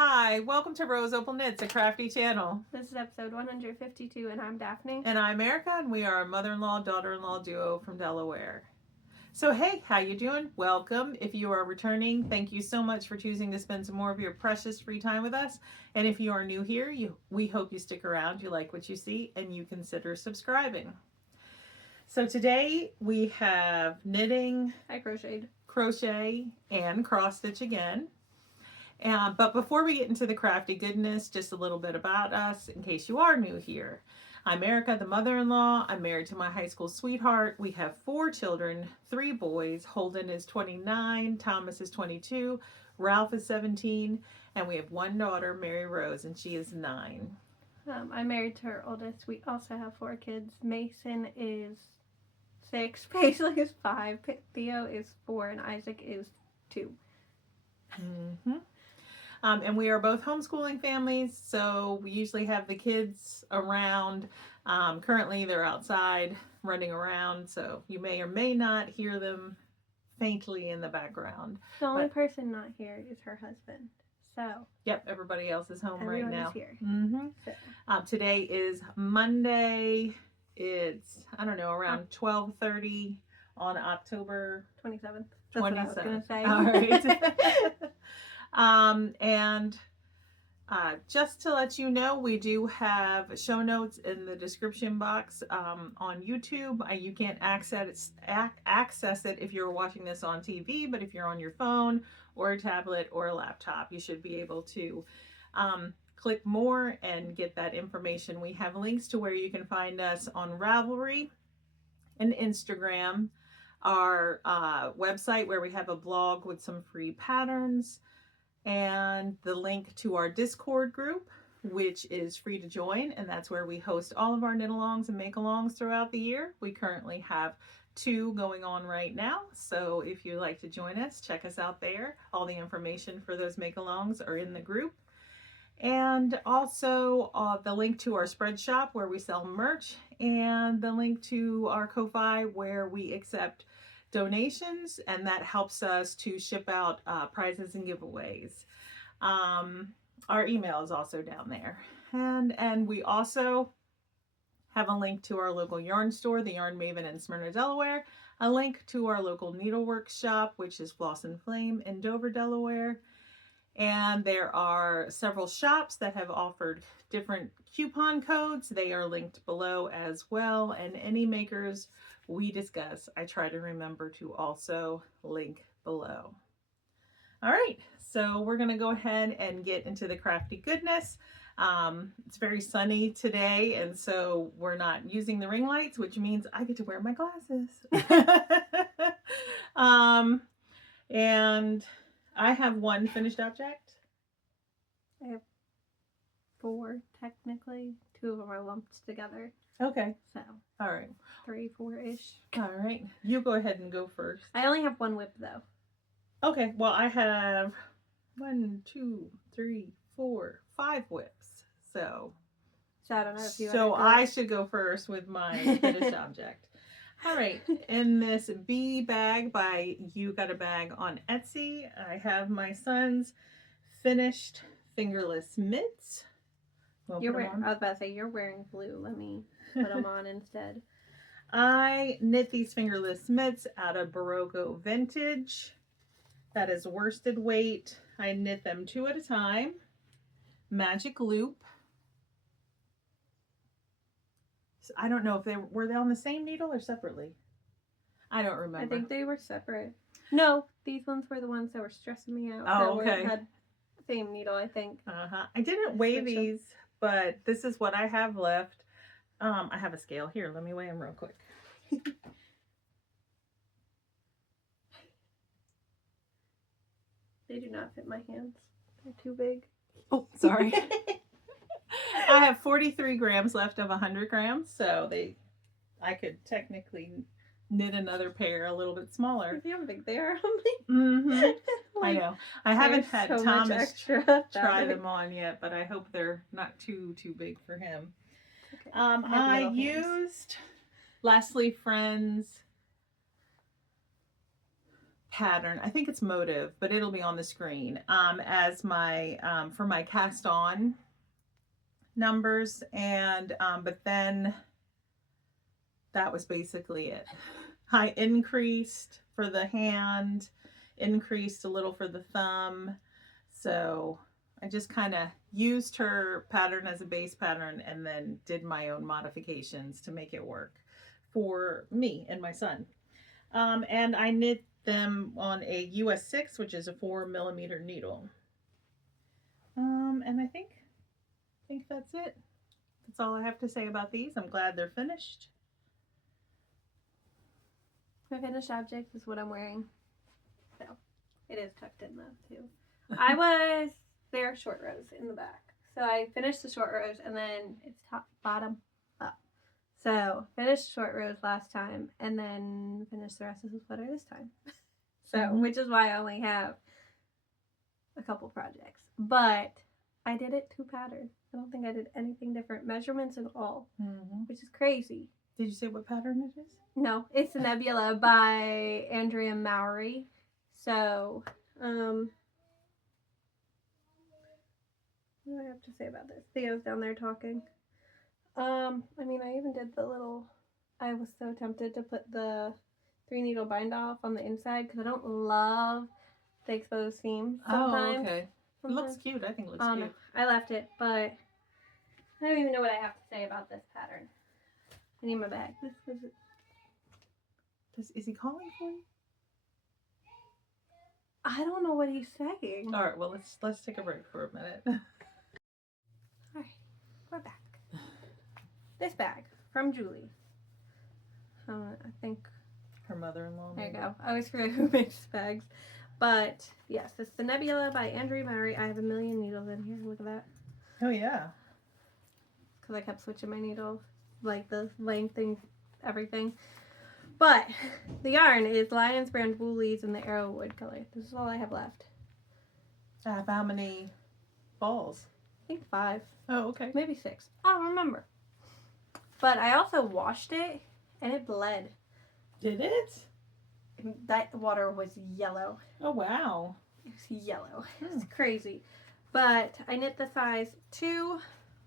Hi, welcome to RoseOpalknits, a crafty channel. This is episode 152, and I'm Daphne. And I'm Erica, and we are a mother-in-law, daughter-in-law duo from Delaware. So hey, how you doing? Welcome. If you are returning, thank you so much for choosing to spend some more of your precious free time with us. And if you are new here, we hope you stick around, you like what you see, and you consider subscribing. So today we have knitting, I crocheted, crochet, and cross stitch again. But before we get into the crafty goodness, just a little bit about us in case you are new here. I'm Erica, the mother-in-law. I'm married to my high school sweetheart. We have 4 children, 3 boys. Holden is 29, Thomas is 22, Ralph is 17, and we have 1 daughter, Mary Rose, and she is 9. I'm married to her oldest. We also have 4 kids. Mason is 6, Paisley is 5, Theo is 4, and Isaac is 2. And we are both homeschooling families, so we usually have the kids around. Currently, they're outside running around, so you may or may not hear them faintly in the background. The only person not here is her husband. So yep, everybody else is home right now. Here. So. Today is Monday. It's, I don't know, around 12:30 on October 27th. That's 27th. What I was going to say. All right. Just to let you know, we do have show notes in the description box on YouTube. You can't access it if you're watching this on TV, but if you're on your phone or a tablet or a laptop, you should be able to click more and get that information. We have links to where you can find us on Ravelry and Instagram, our website where we have a blog with some free patterns, and the link to our Discord group, which is free to join, and that's where we host all of our knit-alongs and make-alongs throughout the year. We currently have 2 going on right now, so if you'd like to join us, check us out there. All the information for those make-alongs are in the group. And also the link to our spread shop where we sell merch, and the link to our Ko-Fi where we accept donations, and that helps us to ship out prizes and giveaways. Our email is also down there, and we also have a link to our local yarn store, the Yarn Maven in Smyrna, Delaware, a link to our local Needlework shop, which is Floss and Flame in Dover, Delaware. And there are several shops that have offered different coupon codes. They are linked below as well. And any makers we discuss, I try to remember to also link below. All right, so we're going to go ahead and get into the crafty goodness. It's very sunny today, and so we're not using the ring lights, which means I get to wear my glasses. And I have 1 finished object. I have 4 technically. 2 of them are lumped together. Okay. So. All right. 3, 4-ish. All right. You go ahead and go first. I only have 1 whip though. Okay. Well, I have 1, 2, 3, 4, 5 whips. So I don't know if you. So I should go first with my finished object. All right, in this bee bag by You Got a Bag on Etsy, I have my son's finished fingerless mitts. I was about to say, you're wearing blue. Let me put them on instead. I knit these fingerless mitts out of Barocco Vintage. That is worsted weight. I knit them 2 at a time. Magic loop. I don't know if were they on the same needle or separately. I don't remember. I think they were separate. No, these ones were the ones that were stressing me out. Oh, okay. Had the same needle, I think. I didn't weigh these, but this is what I have left. I have a scale here. Let me weigh them real quick. They do not fit my hands. They're too big. Oh, sorry. I have 43 grams left of 100 grams, so I could technically knit another pair a little bit smaller. See how big they are? Like, I know. I haven't had so Thomas try them on yet, but I hope they're not too big for him. Okay. I used Leslie Friend's pattern. I think it's motive, but it'll be on the screen as my for my cast on numbers. And but then that was basically it. I increased for the hand, increased a little for the thumb. So I just kind of used her pattern as a base pattern and then did my own modifications to make it work for me and my son. And I knit them on a US 6, which is a 4mm needle. And I think that's it. That's all I have to say about these. I'm glad they're finished. My finished object is what I'm wearing. So it is tucked in though too. There are short rows in the back. So I finished the short rows and then it's top, bottom, up. So finished short rows last time and then finished the rest of the sweater this time. So, which is why I only have a couple projects. But I did it 2 patterns. I don't think I did anything different. Measurements and all, which is crazy. Did you say what pattern it is? No, it's Nebula by Andrea Mowry. So, what do I have to say about this? Theo's down there talking. I mean, I even did the little, I was so tempted to put the 3 needle bind off on the inside because I don't love the exposed seam sometimes. Oh, okay. It looks cute. I think it looks cute. No, I left it, but I don't even know what I have to say about this pattern. I need my bag. Is he calling for you? I don't know what he's saying. All right, well, let's take a break for a minute. All right, we're back. This bag from Julie. I think Her mother-in-law. there you go. I always forget who makes bags. But yes, it's the Nebula by Andrea Mowry. I have a million needles in here. Look at that. Oh yeah. Because I kept switching my needles, like the length and everything. But the yarn is Lion's Brand Woolies in the Arrowwood color. This is all I have left. How many balls? I think 5. Oh, okay. Maybe 6. I don't remember. But I also washed it and it bled. Did it? That water was yellow. Oh wow. It was yellow. It was crazy. But I knit the size 2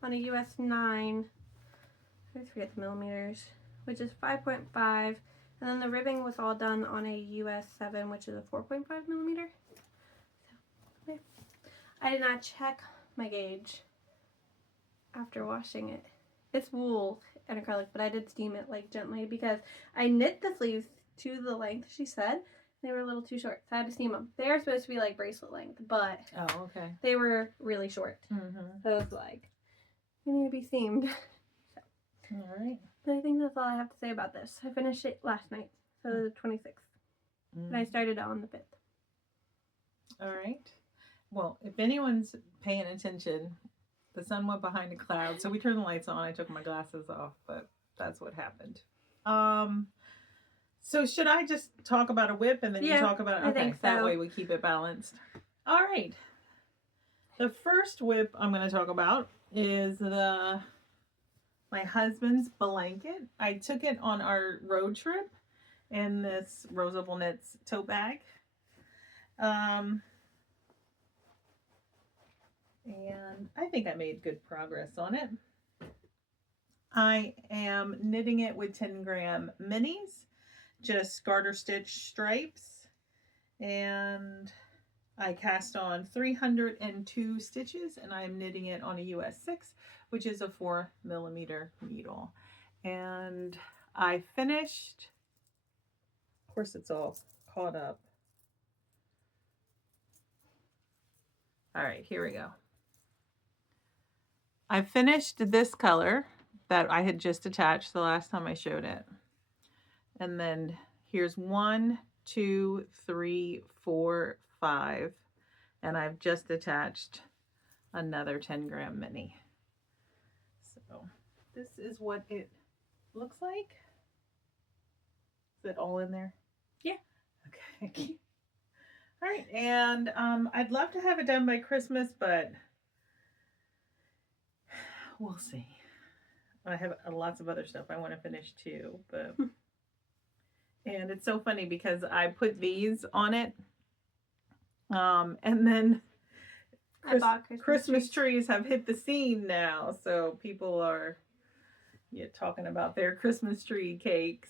on a US 9. I always forget the millimeters. Which is 5.5. And then the ribbing was all done on a US 7, which is a 4.5 millimeter. So, yeah. I did not check my gauge after washing it. It's wool and acrylic, but I did steam it like gently because I knit the sleeves to the length she said. They were a little too short, so I had to steam them. They are supposed to be like bracelet length, but okay. They were really short. So it was like, they need to be steamed. So. All right. But I think that's all I have to say about this. I finished it last night, so the 26th. And I started it on the 5th. All right. Well, if anyone's paying attention, the sun went behind a cloud, so we turned the lights on. I took my glasses off, but that's what happened. So should I just talk about a whip and then you talk about it? Okay, I think so. That way we keep it balanced. All right. The first whip I'm going to talk about is my husband's blanket. I took it on our road trip in this RAVELRY tote bag. And I think I made good progress on it. I am knitting it with 10-gram minis, just garter stitch stripes, and I cast on 302 stitches, and I'm knitting it on a US 6, which is a 4mm needle. And I finished, of course it's all caught up. All right, here we go. I finished this color that I had just attached the last time I showed it. And then here's 1, 2, 3, 4, 5. And I've just attached another 10-gram mini. So this is what it looks like. Is it all in there? Yeah. Okay. All right. And I'd love to have it done by Christmas, but we'll see. I have lots of other stuff I want to finish too, but And it's so funny because I put these on it. And then I bought Christmas trees have hit the scene now. So people are talking about their Christmas tree cakes.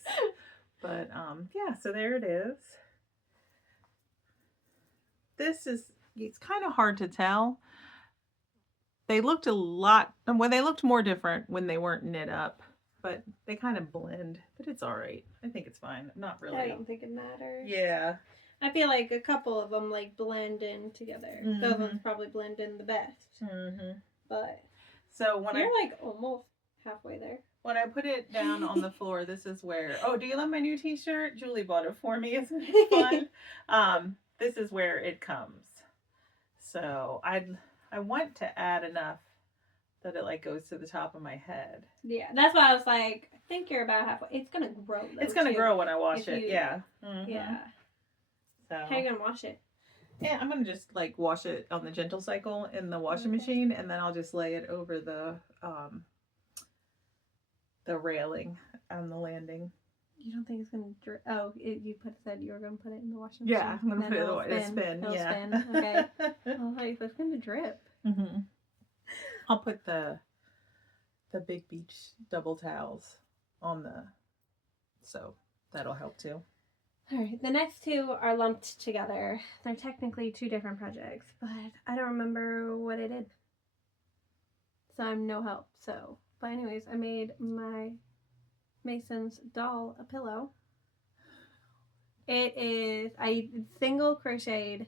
But yeah, so there it is. It's kind of hard to tell. They looked they looked more different when they weren't knit up, but they kind of blend. But it's all right. I think it's fine. Not really. I don't think it matters. Yeah. I feel like a couple of them like blend in together. Mm-hmm. Those ones probably blend in the best. Mm-hmm. But so when you're like almost halfway there. When I put it down on the floor, this is where. Oh, do you love my new T-shirt? Julie bought it for me. Isn't it fun? This is where it comes. So I want to add enough that it like goes to the top of my head. Yeah, that's why I was like, I think you're about halfway. It's gonna grow. It's gonna grow when I wash it. Yeah. Mm-hmm. Yeah. So how are you gonna wash it? Yeah, I'm gonna just like wash it on the gentle cycle in the washing machine, and then I'll just lay it over the railing on the landing. You don't think it's gonna drip? Oh, you said you were gonna put it in the washing machine. Yeah, I'm gonna put it in a spin. It'll yeah. Spin. Okay. Oh, it's gonna drip. Mm-hmm. I'll put the Big Beach double towels on so that'll help too. All right, the next two are lumped together. They're technically two different projects, but I don't remember what I did, so I'm no help. So, but anyways, I made my Mason's doll a pillow. I single crocheted.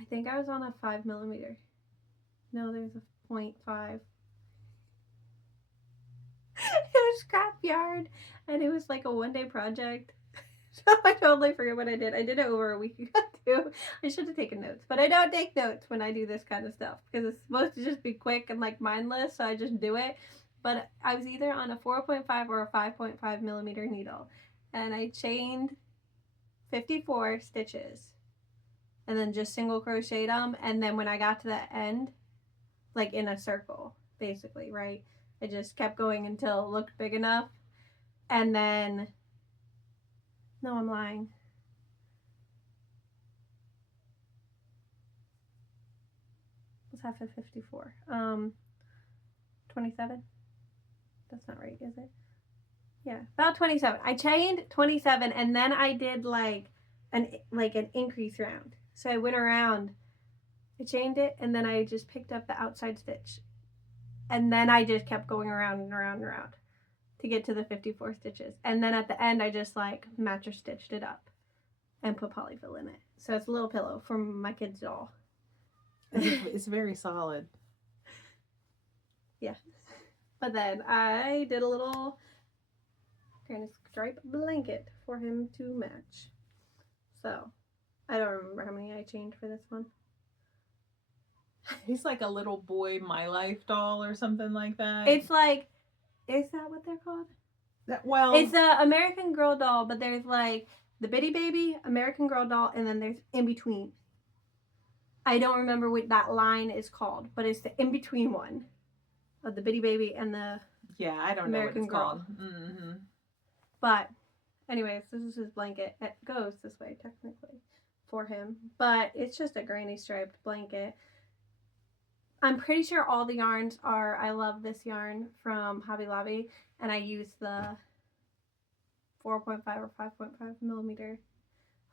I think I was on a 5mm. No, there's a 0.5. It was scrap yarn, and it was like a one-day project. So I totally forget what I did. I did it over a week ago too. I should have taken notes, but I don't take notes when I do this kind of stuff because it's supposed to just be quick and like mindless, so I just do it. But I was either on a 4.5 or a 5.5mm needle, and I chained 54 stitches and then just single crocheted them, and then when I got to the end, like in a circle basically, right, I just kept going until it looked big enough, and then no, I'm lying. What's half of 54? 27? That's not right, is it? Yeah, about 27. I chained 27, and then I did like an increase round. So I went around, I chained it, and then I just picked up the outside stitch. And then I just kept going around and around and around to get to the 54 stitches. And then at the end, I just like mattress stitched it up and put polyfill in it. So it's a little pillow from my kid's doll. It's very solid. Yeah. But then I did a little kind of stripe blanket for him to match. So I don't remember how many I chained for this one. He's like a little boy My Life doll or something like that. It's like, is that what they're called? Well, it's a American Girl doll, but there's like the Bitty Baby, American Girl doll, and then there's in between. I don't remember what that line is called, but it's the in between one of the Bitty Baby and the I don't American know what it's Girl. called. Mm-hmm. But anyways, this is his blanket. It goes this way technically for him, but it's just a granny striped blanket. I'm pretty sure all the yarns are, I love this yarn from Hobby Lobby, and I use the 4.5 or 5.5mm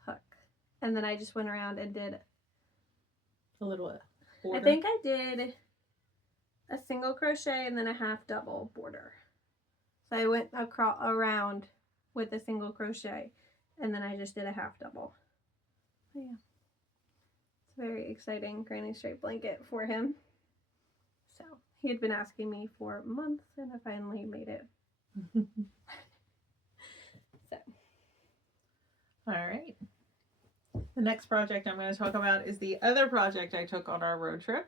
hook. And then I just went around and did a little border. I think I did a single crochet and then a half double border. So I went around with a single crochet, and then I just did a half double. But yeah. It's a very exciting granny straight blanket for him. So he had been asking me for months, and I finally made it. So. All right. The next project I'm going to talk about is the other project I took on our road trip.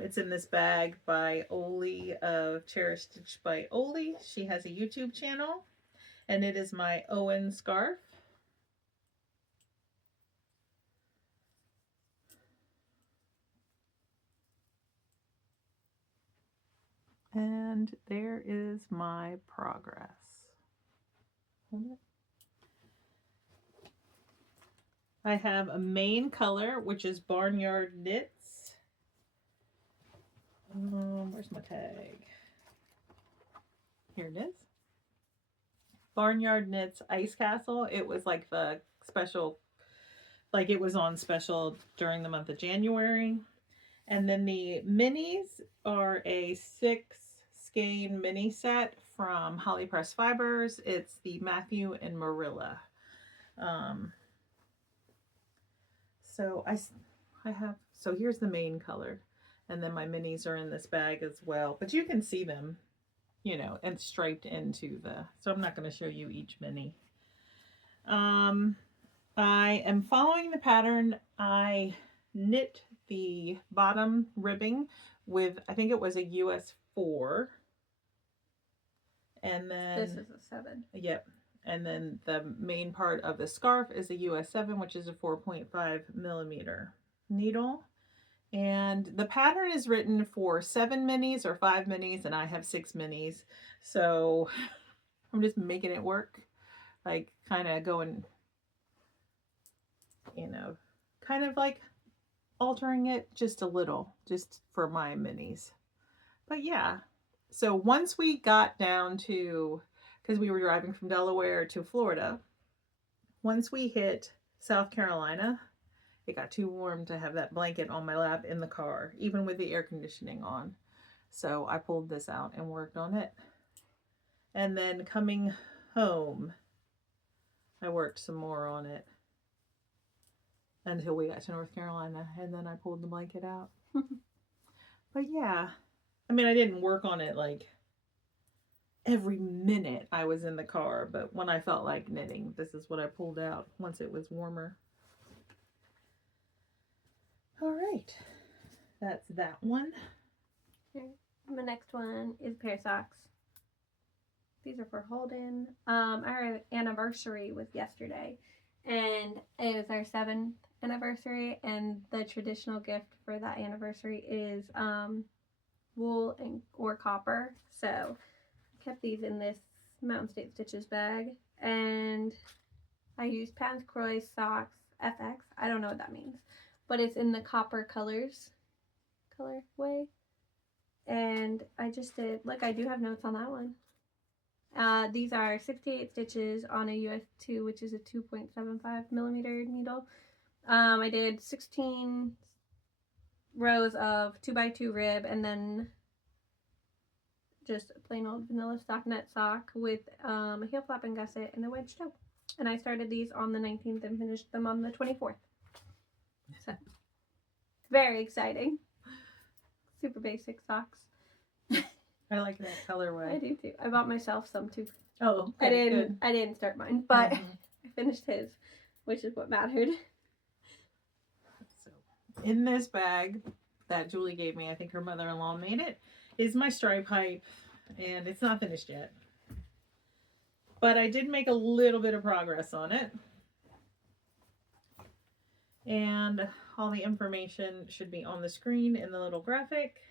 It's in this bag by Oli of Cherish Stitch by Oli. She has a YouTube channel, and it is my Owen scarf. And there is my progress. Hold it. I have a main color, which is Barnyard Knits. Where's my tag? Here it is. Barnyard Knits Ice Castle. It was like the special, like it was on special during the month of January. And then the minis are a 6 skein mini set from Holly Press Fibers. It's the Matthew and Marilla. So I have, so here's the main color. And then my minis are in this bag as well. But you can see them, you know, and striped into the, so I'm not going to show you each mini. I am following the pattern. I knit the bottom ribbing with, I think it was a US 4. And then this is a 7. Yep. And then the main part of the scarf is a US 7, which is a 4.5 millimeter needle. And the pattern is written for 7 minis or 5 minis, and I have 6 minis. So I'm just making it work. Like kind of going, you know, kind of like altering it just a little, just for my minis. But yeah, so once we got down to, because we were driving from Delaware to Florida, once we hit South Carolina, it got too warm to have that blanket on my lap in the car, even with the air conditioning on. So I pulled this out and worked on it. And then coming home, I worked some more on it until we got to North Carolina, and then I pulled the blanket out. But yeah, I mean, I didn't work on it like every minute I was in the car, but when I felt like knitting, this is what I pulled out once it was warmer. All right, that's that one. Okay. The next one is a pair of socks. These are for Holden. Our anniversary was yesterday, and it was our 7th anniversary, and the traditional gift for that anniversary is wool or copper. So I kept these in this Mountain State Stitches bag, and I used Patons Kroy Socks FX. I don't know what that means, but it's in the copper colorway. And I just did, look, I do have notes on that one. These are 68 stitches on a US 2, which is a 2.75 millimeter needle. I did 16 rows of 2x2 rib, and then just a plain old vanilla stockinette sock with a heel flap and gusset and a wedge toe. And I started these on the 19th and finished them on the 24th. So, very exciting. Super basic socks. I like that colorway. I do too. I bought myself some too. Oh, okay, I didn't start mine, but I finished his, which is what mattered. So, in this bag that Julie gave me, I think her mother-in-law made it, is my stripe pipe, and it's not finished yet. But I did make a little bit of progress on it. And all the information should be on the screen in the little graphic.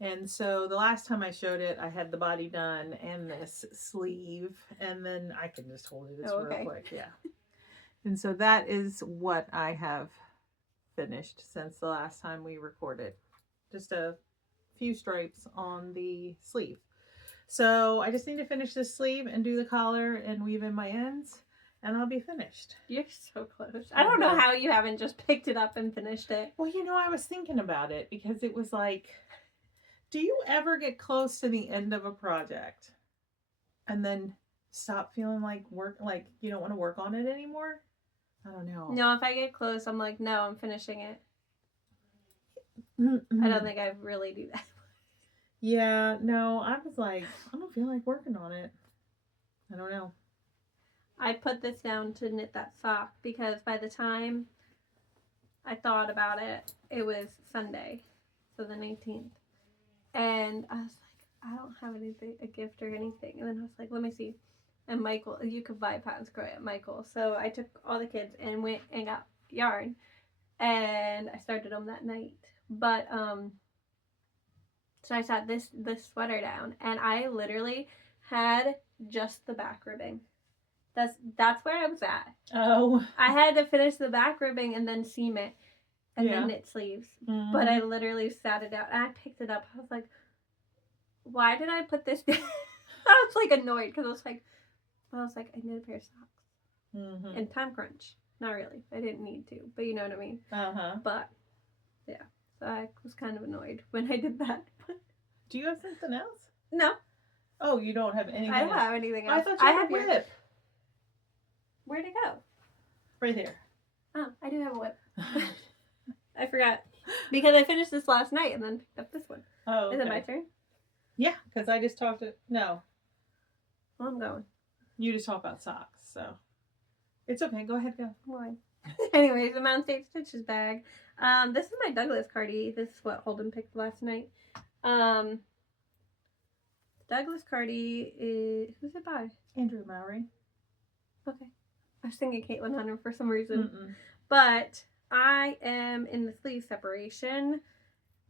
And so the last time I showed it, I had the body done and this sleeve, and then I can just hold it real quick. Yeah. And so that is what I have finished since the last time we recorded. Just a few stripes on the sleeve. So I just need to finish this sleeve and do the collar and weave in my ends, and I'll be finished. You're so close. I don't know how you haven't just picked it up and finished it. Well, you know, I was thinking about it because it was like, do you ever get close to the end of a project and then stop feeling like you don't want to work on it anymore? I don't know. No, if I get close, I'm like, no, I'm finishing it. Mm-mm. I don't think I really do that. Yeah, no, I was like, I don't feel like working on it. I don't know. I put this down to knit that sock because by the time I thought about it, it was Sunday, so the 19th. And I was like, I don't have anything, a gift or anything. And then I was like, let me see. And Michael, you could buy Patons Kroy at Michael. So I took all the kids and went and got yarn. And I started them that night. But, so I sat this sweater down. And I literally had just the back ribbing. That's where I was at. Oh. I had to finish the back ribbing and then seam it and Yeah. then knit sleeves. Mm-hmm. But I literally sat it down and I picked it up. I was like, why did I put this down? I was like annoyed because I knit a pair of socks. Mm-hmm. And time crunch. Not really. I didn't need to, but you know what I mean. Uh-huh. But yeah, so I was kind of annoyed when I did that. Do you have something else? No. Oh, you don't have anything I don't else? have anything else. I thought you had a whip. Where'd it go? Right there. Oh, I do have a whip. I forgot. Because I finished this last night and then picked up this one. Oh, okay. Is it my turn? Yeah, because I just talked to... No. Well, I'm going. You just talk about socks, so... It's okay. Go ahead, go. Why? Anyways, the Mountain State Stitches bag. This is my Douglas cardie. This is what Holden picked last night. Douglas cardie is... Who's it by? Andrew Mowry. Okay. I was thinking Caitlin Hunter for some reason. Mm-mm. But I am in the sleeve separation.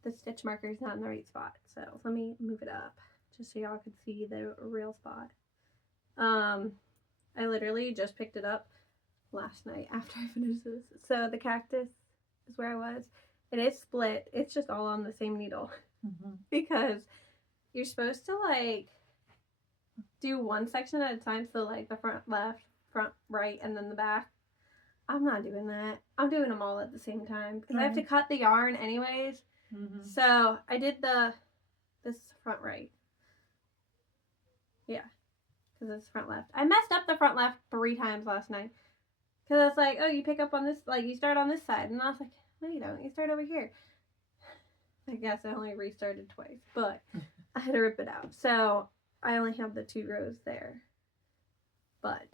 The stitch marker is not in the right spot. So let me move it up just so y'all can see the real spot. I literally just picked it up last night after I finished this. So the cactus is where I was. It is split. It's just all on the same needle. Mm-hmm. Because you're supposed to like do one section at a time. So like the front left, front right, and then the back. I'm not doing that. I'm doing them all at the same time because I have to cut the yarn anyways. Mm-hmm. So I did this front right. Yeah, because it's front left. I messed up the front left 3 times last night because I was like, oh, you pick up on this, like you start on this side, and I was like, no, you don't. You start over here. I guess I only restarted twice, but I had to rip it out. So I only have the 2 rows there, but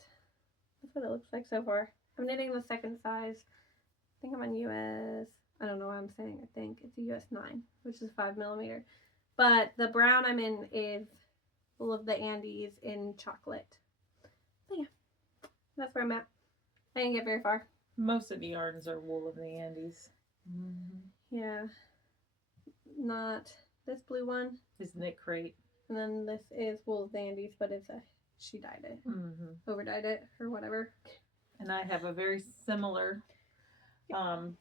that's what it looks like so far. I'm knitting the second size. I think I'm on US. I don't know what I'm saying. I think it's a US 9, which is 5mm. But the brown I'm in is full of the Andes in chocolate. But yeah, that's where I'm at. I didn't get very far. Most of the yarns are wool of the Andes. Mm-hmm. Yeah. Not this blue one. Is knit crate. And then this is wool of the Andes, but she dyed it. Mm-hmm. Over dyed it or whatever. And I have a very similar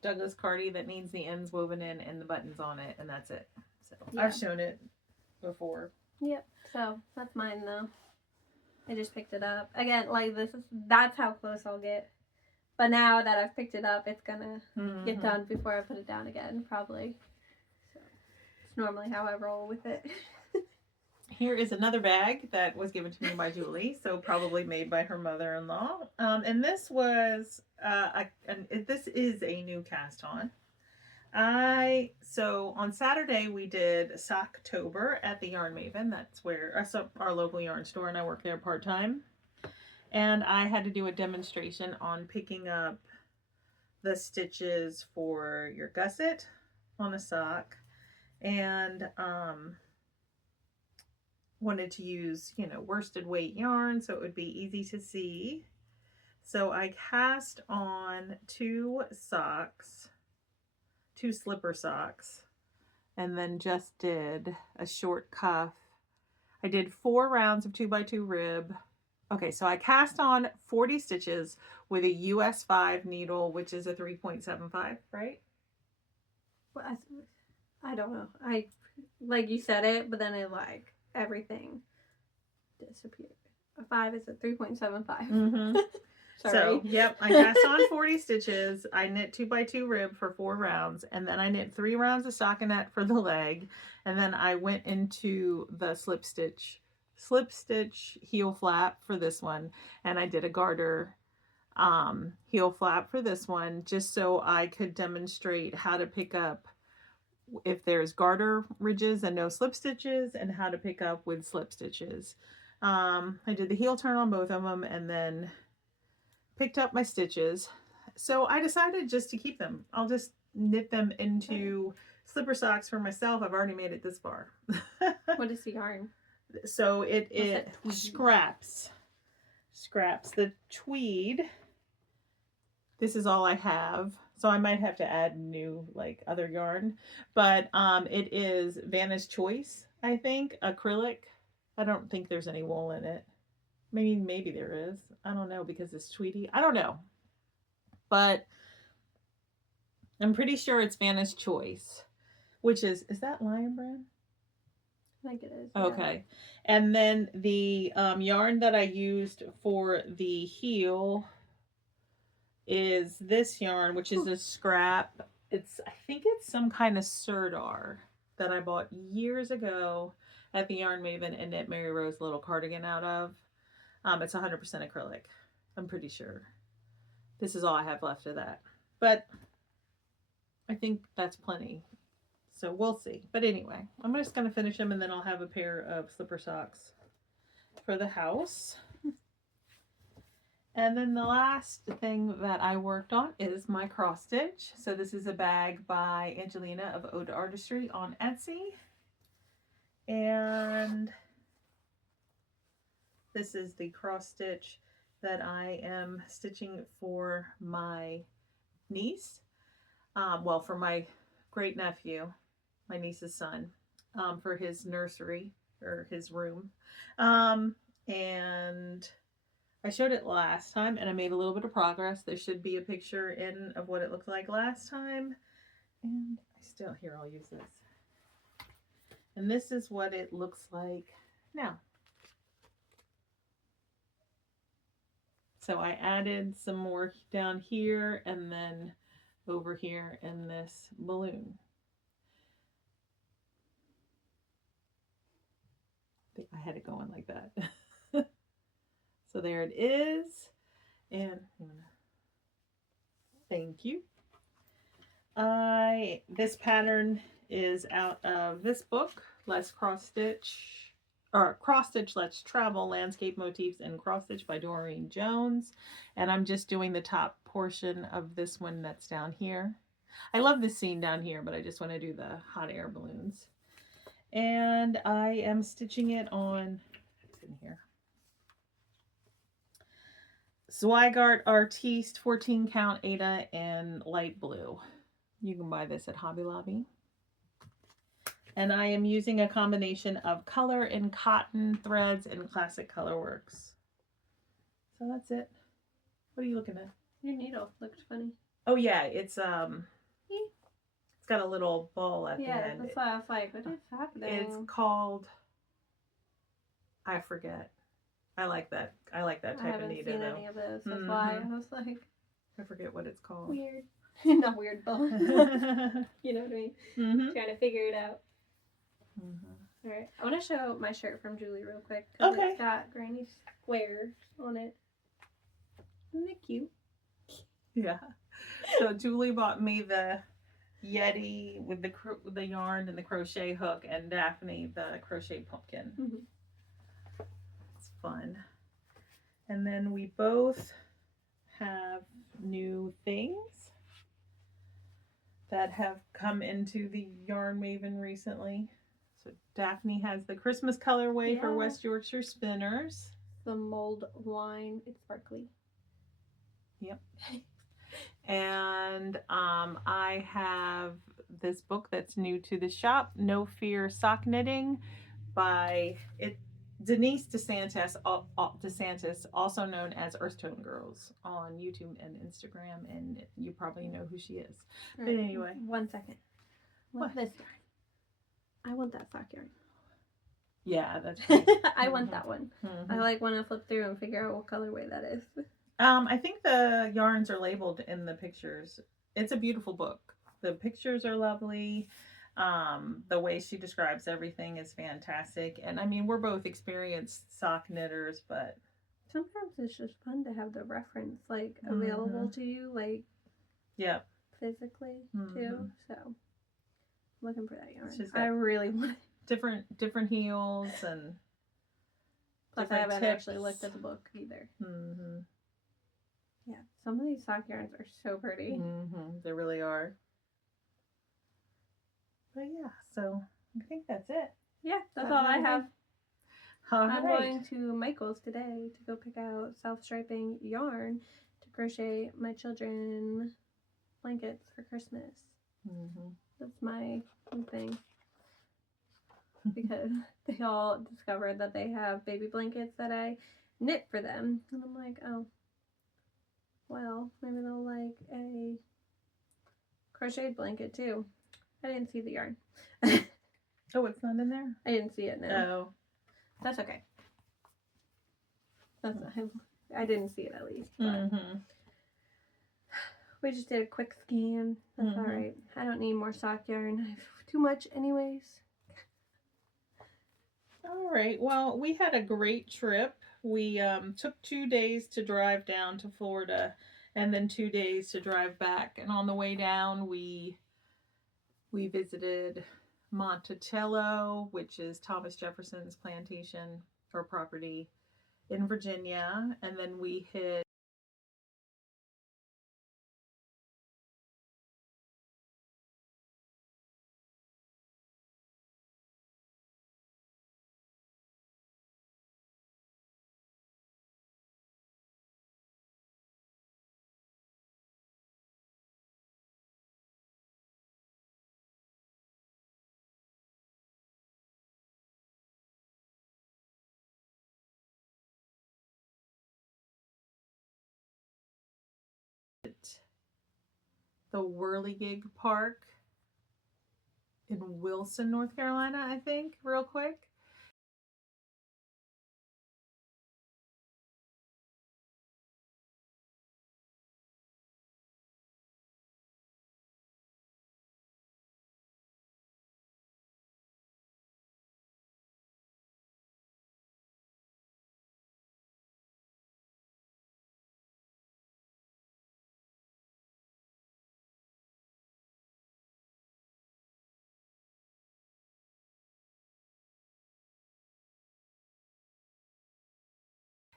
Douglas cardie that needs the ends woven in and the buttons on it, and that's it. So yeah. I've shown it before. Yep. So that's mine though. I just picked it up again. Like that's how close I'll get. But now that I've picked it up, it's gonna get done before I put it down again, probably. So it's normally how I roll with it. Here is another bag that was given to me by Julie, so probably made by her mother-in-law. And this was, this is a new cast on. So on Saturday we did Socktober at the Yarn Maven. That's where our local yarn store, and I work there part-time. And I had to do a demonstration on picking up the stitches for your gusset on a sock, and wanted to use, worsted weight yarn so it would be easy to see. So I cast on 2 slipper socks, and then just did a short cuff. I did 4 rounds of 2x2 rib. Okay, so I cast on 40 stitches with a US 5 needle, which is a 3.75, right? Well, I don't know. Like you said it, but then everything disappeared. A 5 is a 3.75. Mm-hmm. Sorry. So, yep, I cast on 40 stitches. I knit 2x2 rib for 4 rounds, and then I knit 3 rounds of stockinette for the leg, and then I went into the slip stitch heel flap for this one, and I did a garter heel flap for this one, just so I could demonstrate how to pick up if there's garter ridges and no slip stitches, and how to pick up with slip stitches. I did the heel turn on both of them and then picked up my stitches. So I decided just to keep them. I'll just knit them into slipper socks for myself. I've already made it this far. What is the yarn? So it scraps the tweed. This is all I have. So I might have to add new, other yarn. But it is Vanna's Choice, I think. Acrylic. I don't think there's any wool in it. Maybe there is. I don't know because it's Tweety. I don't know. But I'm pretty sure it's Vanna's Choice, which is that Lion Brand? I think it is. Yeah. Okay. And then the yarn that I used for the heel is this yarn, which is a scrap. I think it's some kind of Sirdar that I bought years ago at the Yarn Maven and knit Mary Rose little cardigan out of. It's 100% acrylic. I'm pretty sure. This is all I have left of that. But I think that's plenty. So we'll see. But anyway, I'm just going to finish them and then I'll have a pair of slipper socks for the house. And then the last thing that I worked on is my cross stitch. So this is a bag by Angelina of Ode to Artistry on Etsy. And this is the cross stitch that I am stitching for my niece. Well, for my great nephew, my niece's son, for his nursery or his room. And I showed it last time and I made a little bit of progress. There should be a picture in of what it looked like last time. And here, I'll use this. And this is what it looks like now. So I added some more down here and then over here in this balloon. I think I had it going like that. So there it is. And thank you. This pattern is out of this book, Let's Cross Stitch, or Cross Stitch Let's Travel, Landscape Motifs and Cross Stitch by Doreen Jones. And I'm just doing the top portion of this one that's down here. I love this scene down here, but I just want to do the hot air balloons. And I am stitching it on, it's in here, Zweigart Artiste 14 count Ada in light blue. You can buy this at Hobby Lobby. And I am using a combination of color and cotton threads and classic colorworks. So that's it. What are you looking at? Your needle looked funny. Oh yeah, it's got a little ball at the end. Yeah, that's why I was like, what is happening? It's called, I forget. I like that type of needle. I haven't seen any of those. That's why I was like, I forget what it's called. Weird. Not weird, but you know what I mean? Trying to figure it out. All right, I want to show my shirt from Julie real quick. Okay. It's got granny squares on it. Isn't it cute? Yeah. So Julie bought me the Yeti with the yarn and the crochet hook, and Daphne the crochet pumpkin. It's fun. And then we both have new things that have come into the Yarn Maven recently. So Daphne has the Christmas colorway for West Yorkshire Spinners. The mulled wine. It's sparkly. Yep. And I have this book that's new to the shop, No Fear Sock Knitting by Denise DeSantis, also known as Earth Tone Girls on YouTube and Instagram, and you probably know who she is. Right. But anyway. 1 second. What's this yarn? I want that sock yarn. Yeah, that's I want that one. I want to flip through and figure out what colorway that is. I think the yarns are labeled in the pictures. It's a beautiful book. The pictures are lovely. The way she describes everything is fantastic. And I mean, we're both experienced sock knitters, but sometimes it's just fun to have the reference available to you, physically too. So I'm looking for that yarn. I really want it. Different heels and plus I haven't actually looked at the book either. Yeah, some of these sock yarns are so pretty. They really are. But yeah, so I think that's it. Yeah, that's all I have. I'm right. going to Michael's today to go pick out self-striping yarn to crochet my children blankets for Christmas. That's my new thing. Because they all discovered that they have baby blankets that I knit for them. And I'm like, oh, well, maybe they'll like a crocheted blanket too. I didn't see the yarn. Oh, it's not in there? I didn't see it, no. Oh. That's okay. That's not, I didn't see it at least. But we just did a quick scan. That's all right. I don't need more sock yarn. I have too much anyways. All right. Well, we had a great trip. We took 2 days to drive down to Florida and then 2 days to drive back. And on the way down, we visited Monticello, which is Thomas Jefferson's plantation or property in Virginia. And then we hit the Whirligig Park in Wilson, North Carolina, I think, real quick.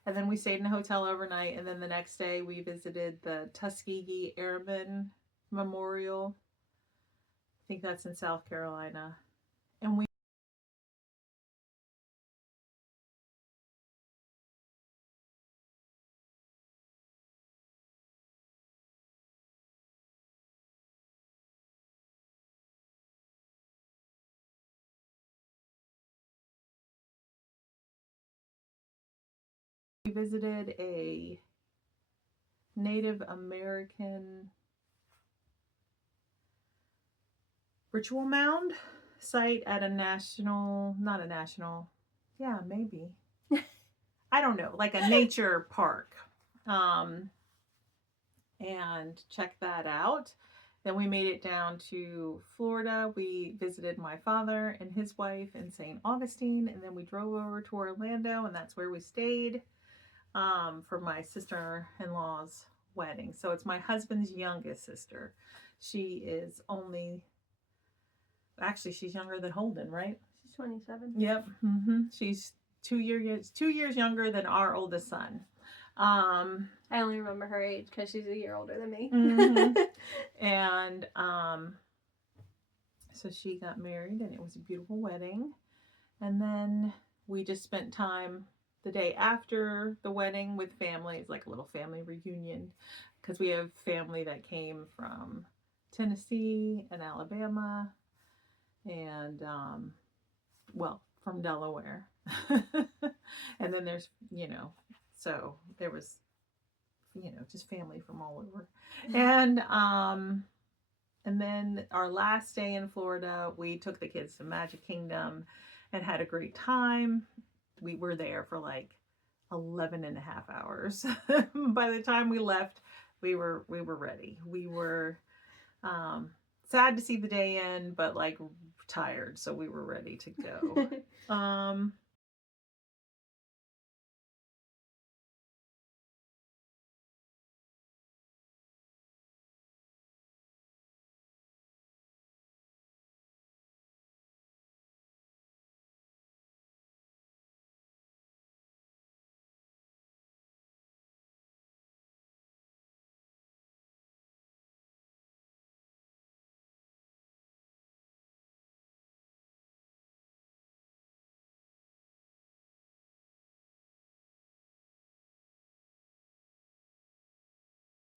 And then we stayed in a hotel overnight, and then the next day we visited the Tuskegee Airmen Memorial. I think that's in South Carolina. And we visited a Native American ritual mound site at a national, not a national, yeah, maybe. I don't know, like a nature park. And check that out. Then we made it down to Florida. We visited my father and his wife in St. Augustine, and then we drove over to Orlando, and that's where we stayed for my sister-in-law's wedding. So it's my husband's youngest sister. She is only, actually, she's younger than Holden, right? She's 27. Yep. She's 2 years younger than our oldest son. I only remember her age because she's a year older than me. And so she got married, and it was a beautiful wedding. And then we just spent time the day after the wedding with family. It's like a little family reunion because we have family that came from Tennessee and Alabama and well, from Delaware. And then there's, so there was, just family from all over. And then our last day in Florida, we took the kids to Magic Kingdom and had a great time. We were there for like 11 and a half hours. By the time we left, we were ready. We were sad to see the day end, but like tired, so we were ready to go.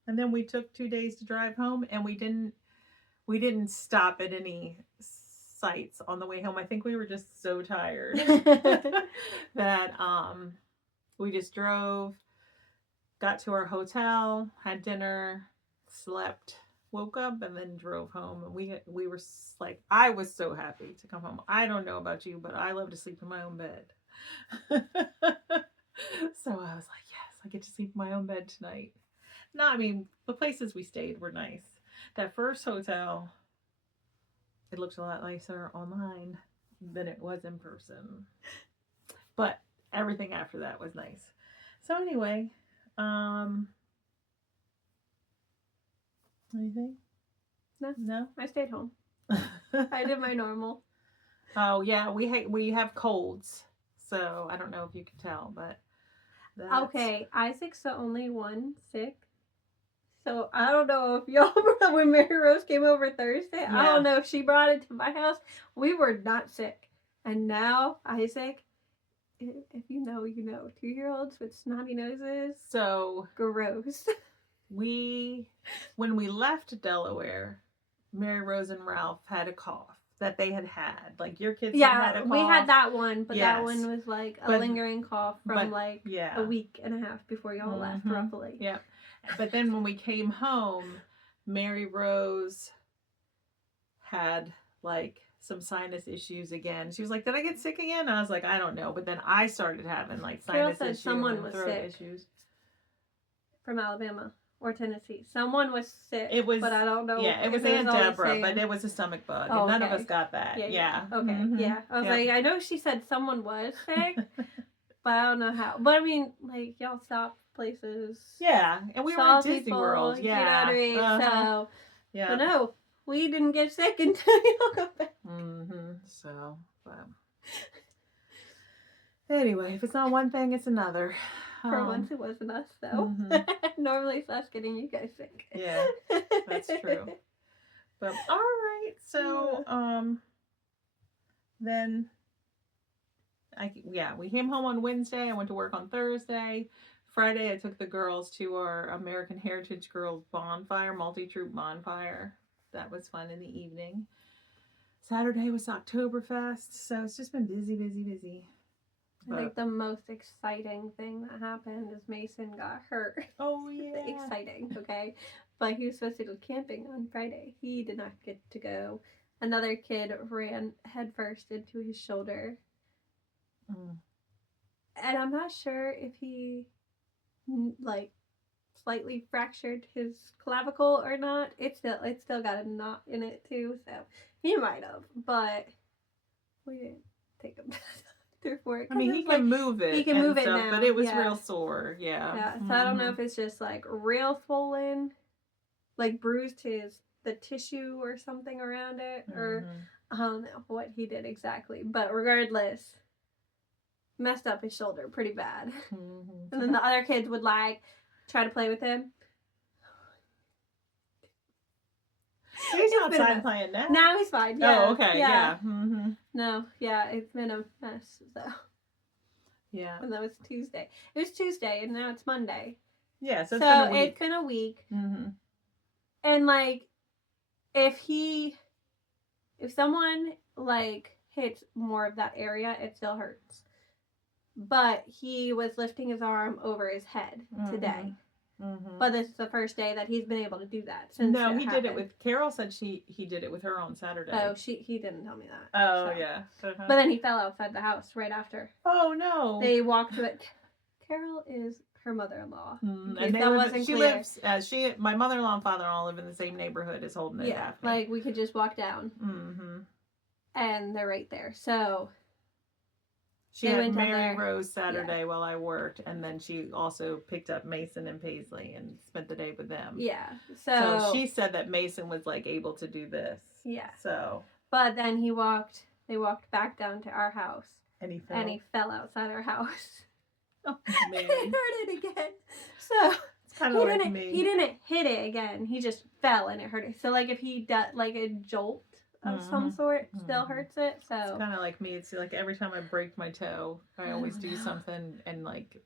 And then we took 2 days to drive home, and we didn't stop at any sites on the way home. I think we were just so tired that We just drove, got to our hotel, had dinner, slept, woke up, and then drove home. And we were like, I was so happy to come home. I don't know about you, but I love to sleep in my own bed. So I was like, yes, I get to sleep in my own bed tonight. No, I mean, the places we stayed were nice. That first hotel, it looked a lot nicer online than it was in person. But everything after that was nice. So anyway, anything? No. No? I stayed home. I did my normal. Oh yeah, we have colds. So I don't know if you can tell, but okay, Isaac's the only one sick. So I don't know if y'all when Mary Rose came over Thursday, Yeah. I don't know if she brought it to my house. We were not sick. And now Isaac, if you know, you know, 2-year-olds with snotty noses. So gross. when we left Delaware, Mary Rose and Ralph had a cough that they had. Like your kids had a cough. We had that one, but that Yes. one was like a lingering cough from a week and a half before y'all left, roughly. Yeah. But then when we came home, Mary Rose had like some sinus issues again. She was like, "Did I get sick again?" And I was like, "I don't know." But then I started having like sinus issues. Someone was sick issues from Alabama or Tennessee. Someone was sick. It was, but I don't know. Yeah, it was Aunt Deborah, but it was a stomach bug, and none of us got that. Yeah. Okay. Mm-hmm. Yeah. I was like, I know she said someone was sick, but I don't know how. But I mean, like y'all stopped places. Yeah, and we were at Disney World. Yeah. You know what I mean? So. Yeah. But no, we didn't get sick until y'all got back. So, but anyway, if it's not one thing, it's another. For once, it wasn't us, though. Normally, it's us getting you guys sick. Yeah, that's true. But all right, so then we came home on Wednesday. I went to work on Thursday. Friday, I took the girls to our American Heritage Girls bonfire, multi-troop bonfire. That was fun in the evening. Saturday was Oktoberfest, so it's just been busy. I think the most exciting thing that happened is Mason got hurt. Oh, yeah. Exciting, okay? But he was supposed to go camping on Friday. He did not get to go. Another kid ran headfirst into his shoulder. And I'm not sure if he, like, slightly fractured his clavicle or not. It's still got a knot in it, too, so he might have. But we didn't take him to for it. I mean, he can move it. He can move it now, but it was real sore. Yeah. Yeah. So I don't know if it's just like real swollen, like bruised the tissue or something around it, or I don't know what he did exactly. But regardless, messed up his shoulder pretty bad. And then the other kids would like try to play with him. He's outside playing now. Now he's fine. Yeah. Oh, okay. Yeah. No, yeah, it's been a mess. So. Yeah. And that was Tuesday. It was Tuesday, and now it's Monday. Yeah. So it's been a week. And like, if someone like hits more of that area, it still hurts. But he was lifting his arm over his head today. But this is the first day that he's been able to do that since. No, he did it with Carol. Said he did it with her on Saturday. Oh, he didn't tell me that. Oh, so. Yeah. But then he fell outside the house right after. Oh no! They walked to it. Carol is her mother-in-law. And my mother-in-law and father-in-law live in the same neighborhood as Holden and Daphne. Like we could just walk down. And they're right there. So. She had Mary Rose Saturday while I worked, and then she also picked up Mason and Paisley and spent the day with them. Yeah. So she said that Mason was like able to do this. Yeah. So. But then they walked back down to our house. And he fell outside our house. Oh, man. And he hurt it again. So it's kind of like me. He didn't hit it again. He just fell and it hurt it. So like if he does like a jolt of some sort, still hurts it. So it's kind of like me. It's like every time I break my toe, I always do something and like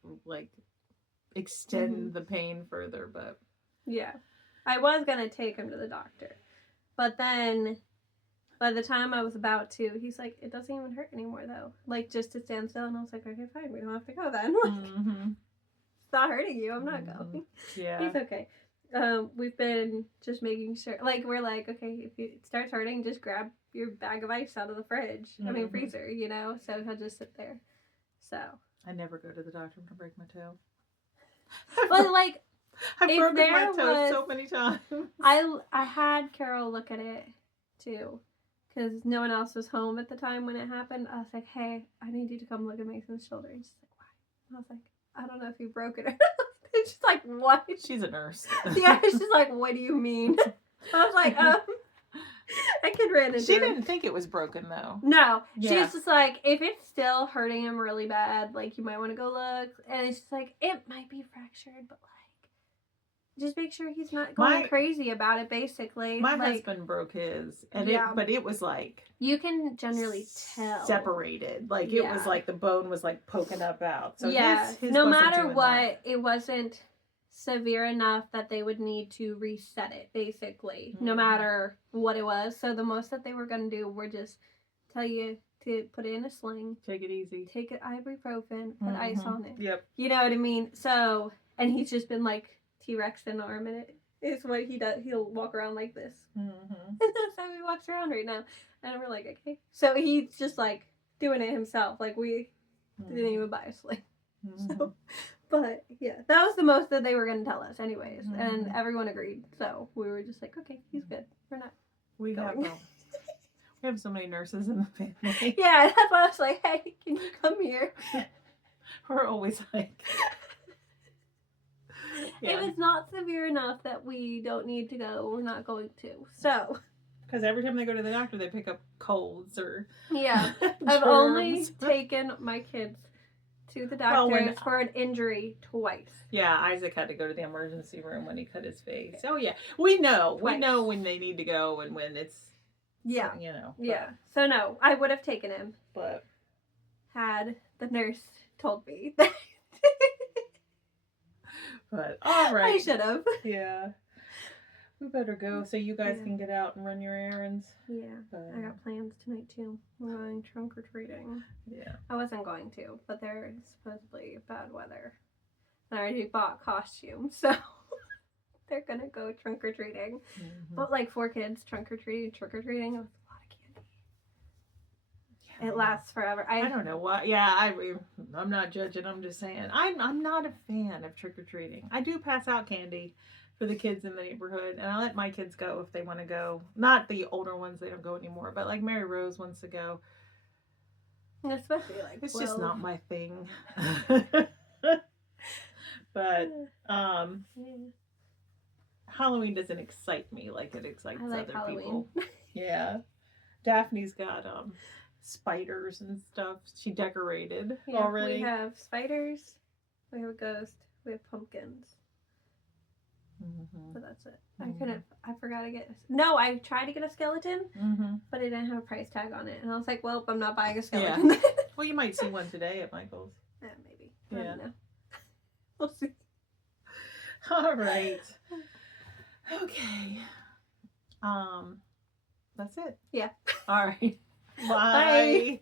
extend the pain further. But yeah, I was gonna take him to the doctor, but then by the time I was about to, he's like, it doesn't even hurt anymore though. Like just to stand still. And I was like, okay, fine. We don't have to go then. Like, it's not hurting you. I'm not going. Yeah. He's okay. We've been just making sure, like, we're like, okay, if it starts hurting, just grab your bag of ice out of the fridge. I mean, freezer, you know? So he'll just sit there. So. I never go to the doctor to break my toe. Well, like, I've broken my toe so many times. I had Carol look at it too, because no one else was home at the time when it happened. I was like, hey, I need you to come look at Mason's shoulder. And she's like, why? And I was like, I don't know if you broke it or not. And she's like, what? She's a nurse. Yeah, she's like, what do you mean? I was like, that kid ran into She didn't think it was broken though. No. Yeah. She was just like, if it's still hurting him really bad, like, you might want to go look. And it's just like, it might be fractured, but like, just make sure he's not going crazy about it, basically. My husband broke his, and but it was like... You can generally tell. Separated. Like, it was like the bone was like poking up out. So his no matter what, it wasn't severe enough that they would need to reset it, basically. No matter what it was. So the most that they were going to do were just tell you to put it in a sling. Take it easy. Take it ibuprofen. Put ice on it. Yep. You know what I mean? So, and he's just been like... T-Rex an arm in it is what he does. He'll walk around like this. And that's how he walks around right now. And we're like, okay. So he's just like doing it himself. Like we didn't even buy a sling. So, but yeah, that was the most that they were going to tell us anyways. And everyone agreed. So we were just like, okay, he's good. We're not going. We have so many nurses in the family. Yeah, that's why I was like, hey, can you come here? We're always like... If it's not severe enough that we don't need to go, we're not going to. So. Because every time they go to the doctor, they pick up colds or... Yeah. I've only taken my kids to the doctor for an injury twice. Yeah, Isaac had to go to the emergency room when he cut his face. Oh, yeah. We know. Twice. We know when they need to go and when it's... Yeah. You know. But. Yeah. So, no, I would have taken him. But... Had the nurse told me that... But all right, I should have. Yeah, we better go so you guys can get out and run your errands. Yeah, I got plans tonight too. We're going trunk or treating. Yeah, I wasn't going to, but there's supposedly bad weather. And I already bought costumes, so they're gonna go trunk or treating. But like 4 kids trunk or treating with a lot of candy. Yeah, it lasts forever. I don't know what. Yeah, I'm not judging. I'm just saying I'm not a fan of trick or treating. I do pass out candy for the kids in the neighborhood, and I let my kids go if they want to go. Not the older ones; they don't go anymore. But like Mary Rose wants to go. Especially like it's just not my thing. But Halloween doesn't excite me like it excites other Halloween. People. Yeah, Daphne's got spiders and stuff. She decorated already. We have spiders, we have a ghost, we have pumpkins. So that's it. I forgot to get I tried to get a skeleton, but it didn't have a price tag on it, and I was like, well, I'm not buying a skeleton. Yeah. Well, you might see one today at Michael's. Yeah, maybe. I don't know. We'll see. All right. Okay. That's it. Yeah. All right. Bye. Bye.